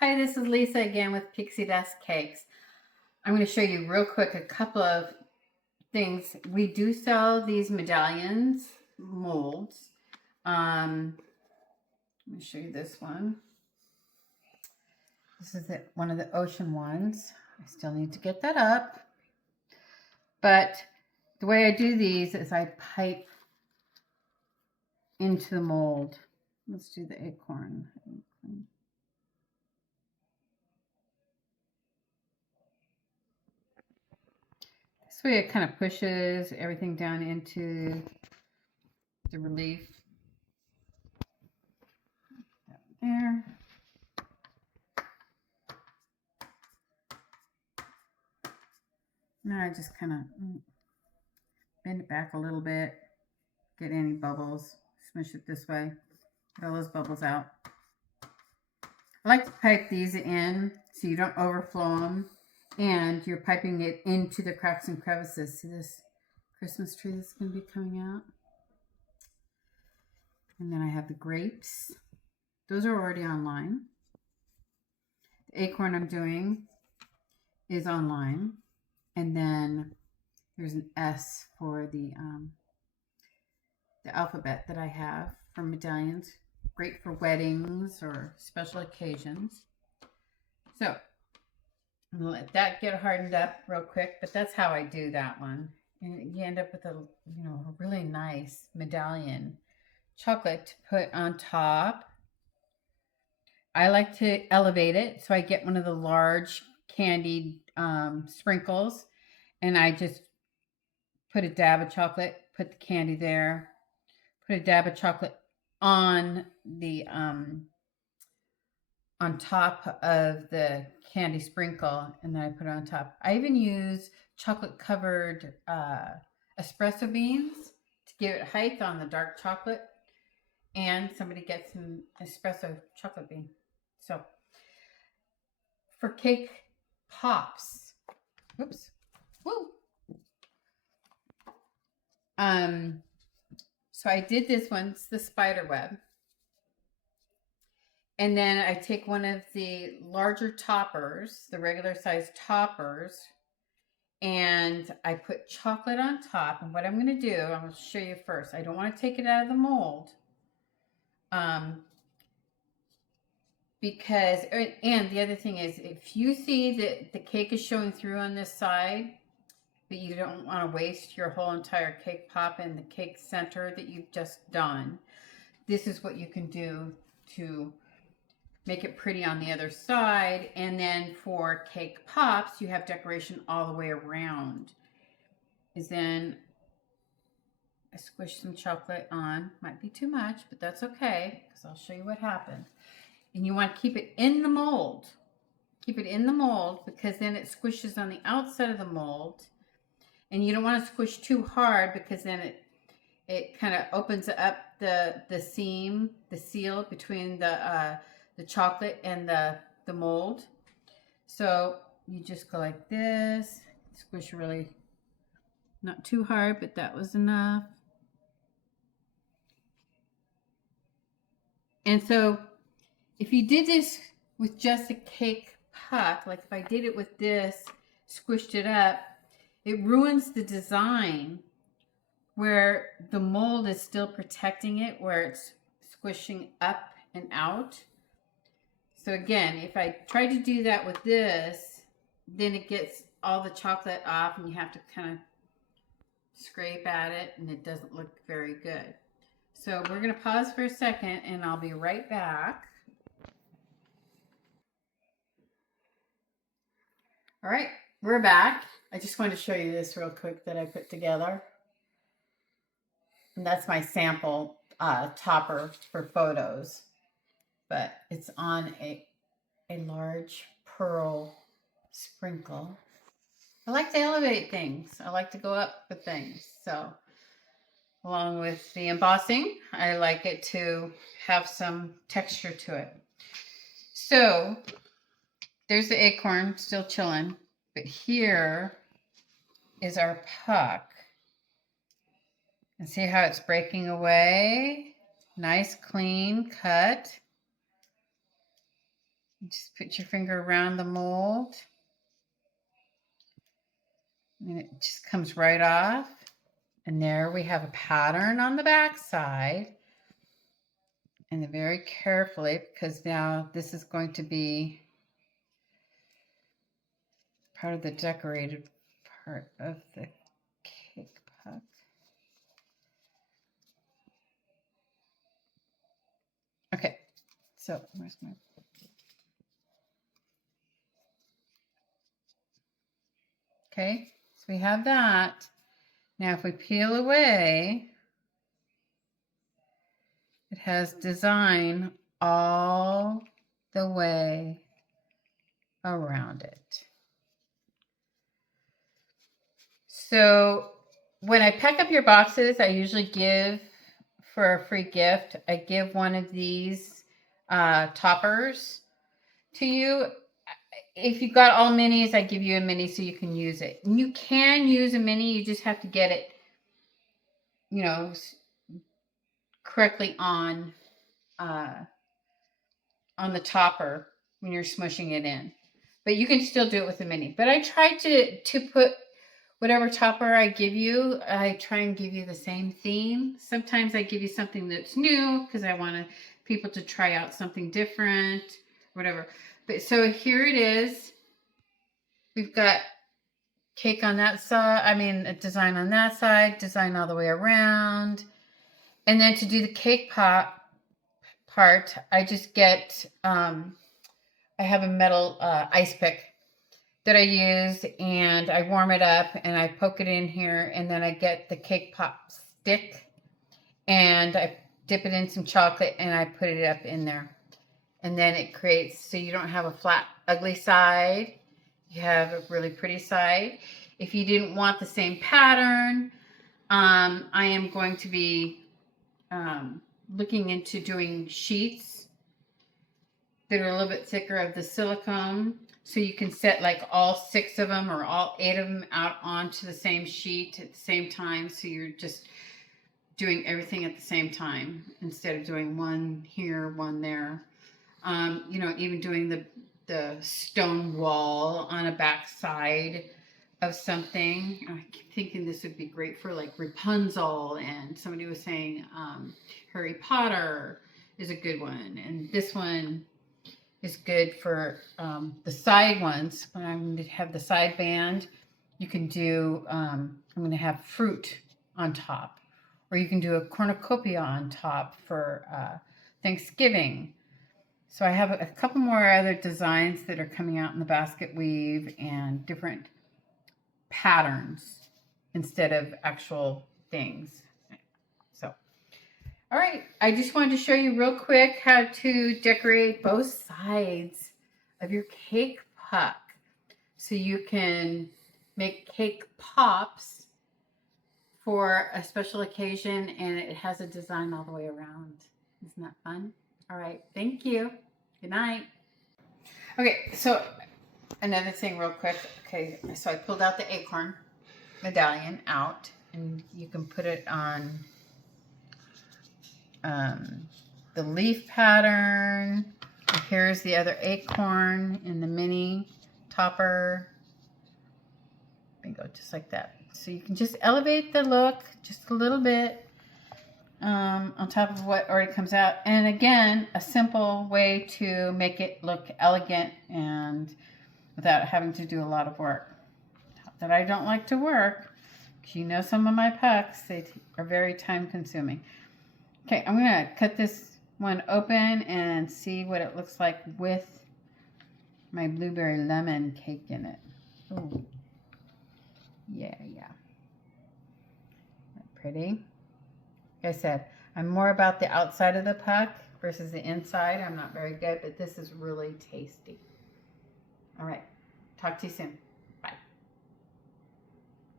Hi, this is Lisa again with Pixie Best Cakes. I'm going to show you real quick a couple of things. We do sell these medallions, molds. Let me show you this one. This is one of the ocean ones. I still need to get that up. But the way I do these is I pipe into the mold. Let's do the acorn. This way it kind of pushes everything down into the relief. There. Now I just kind of bend it back a little bit, get any bubbles, smush it this way, get all those bubbles out. I like to pipe these in so you don't overflow them, and you're piping it into the cracks and crevices. See this Christmas tree that's going to be coming out? And then I have the grapes. Those are already online. The acorn I'm doing is online. And then there's an S for the alphabet that I have for medallions. Great for weddings or special occasions. So I'm gonna let that get hardened up real quick, but that's how I do that one. And you end up with a really nice medallion chocolate to put on top. I like to elevate it, so I get one of the large candied sprinkles, and I just put a dab of chocolate, put the candy there, put a dab of chocolate on the on top of the candy sprinkle, and then I put it on top. I even use chocolate covered espresso beans to give it height on the dark chocolate, and somebody gets some espresso chocolate bean. So for cake pops, whoops, woo. So I did this one, it's the spider web. And then I take one of the larger toppers, the regular size toppers, and I put chocolate on top. And what I'm going to do, I'm going to show you first. I don't want to take it out of the mold. Because, and the other thing is, if you see that the cake is showing through on this side, but you don't want to waste your whole entire cake pop in the cake center that you've just done, this is what you can do to make it pretty on the other side. And then for cake pops, you have decoration all the way around. Is then I squish some chocolate on. Might be too much, but that's okay, because I'll show you what happens. And you want to keep it in the mold. Keep it in the mold, because then it squishes on the outside of the mold. And you don't want to squish too hard, because then it kind of opens up the seam, the seal between the chocolate and the mold. So you just go like this, squish really, not too hard, but that was enough. And so if you did this with just a cake puck, like if I did it with this, squished it up, it ruins the design where the mold is still protecting it, where it's squishing up and out. So again, if I try to do that with this, then it gets all the chocolate off and you have to kind of scrape at it and it doesn't look very good. So we're going to pause for a second and I'll be right back. All right, we're back. I just wanted to show you this real quick that I put together. And that's my sample topper for photos. But it's on a large pearl sprinkle. I like to elevate things. I like to go up with things. So along with the embossing, I like it to have some texture to it. So there's the acorn still chilling, but here is our puck. And see how it's breaking away? Nice clean cut. Just put your finger around the mold. And it just comes right off. And there we have a pattern on the back side. And then very carefully, because now this is going to be part of the decorated part of the cake puck. Okay, so where's my... Okay, so we have that. Now if we peel away, it has design all the way around it. So when I pack up your boxes, I usually give, for a free gift, I give one of these toppers to you. If you got all minis, I give you a mini so you can use it. And you can use a mini, you just have to get it, you know, correctly on the topper when you're smushing it in. But you can still do it with a mini. But I try to put whatever topper I give you, I try and give you the same theme. Sometimes I give you something that's new because I want people to try out something different, whatever. But so here it is. We've got cake on that side. I mean, a design on that side, design all the way around. And then to do the cake pop part, I just get, I have a metal ice pick that I use, and I warm it up and I poke it in here, and then I get the cake pop stick and I dip it in some chocolate and I put it up in there. And then it creates, so you don't have a flat, ugly side. You have a really pretty side. If you didn't want the same pattern, I am going to be looking into doing sheets that are a little bit thicker of the silicone, so you can set like all 6 of them or all 8 of them out onto the same sheet at the same time. So you're just doing everything at the same time instead of doing one here, one there. You know, even doing the stone wall on a back side of something. I keep thinking this would be great for like Rapunzel, and somebody was saying Harry Potter is a good one, and this one is good for the side ones. When I'm going to have the side band, you can do, I'm going to have fruit on top, or you can do a cornucopia on top for Thanksgiving. So I have a couple more other designs that are coming out in the basket weave and different patterns instead of actual things. So, all right, I just wanted to show you real quick how to decorate both sides of your cake puck so you can make cake pops for a special occasion, and it has a design all the way around. Isn't that fun? All right, thank you. Good night. Okay, so another thing real quick. Okay, so I pulled out the acorn medallion out, and you can put it on the leaf pattern. And here's the other acorn in the mini topper. Bingo, just like that. So you can just elevate the look just a little bit on top of what already comes out. And again, a simple way to make it look elegant and without having to do a lot of work. Not that I don't like to work, because you know some of my pucks, they are very time consuming. Okay, I'm going to cut this one open and see what it looks like with my blueberry lemon cake in it. Oh, yeah. Pretty. Like I said, I'm more about the outside of the puck versus the inside. I'm not very good, but this is really tasty. All right, talk to you soon.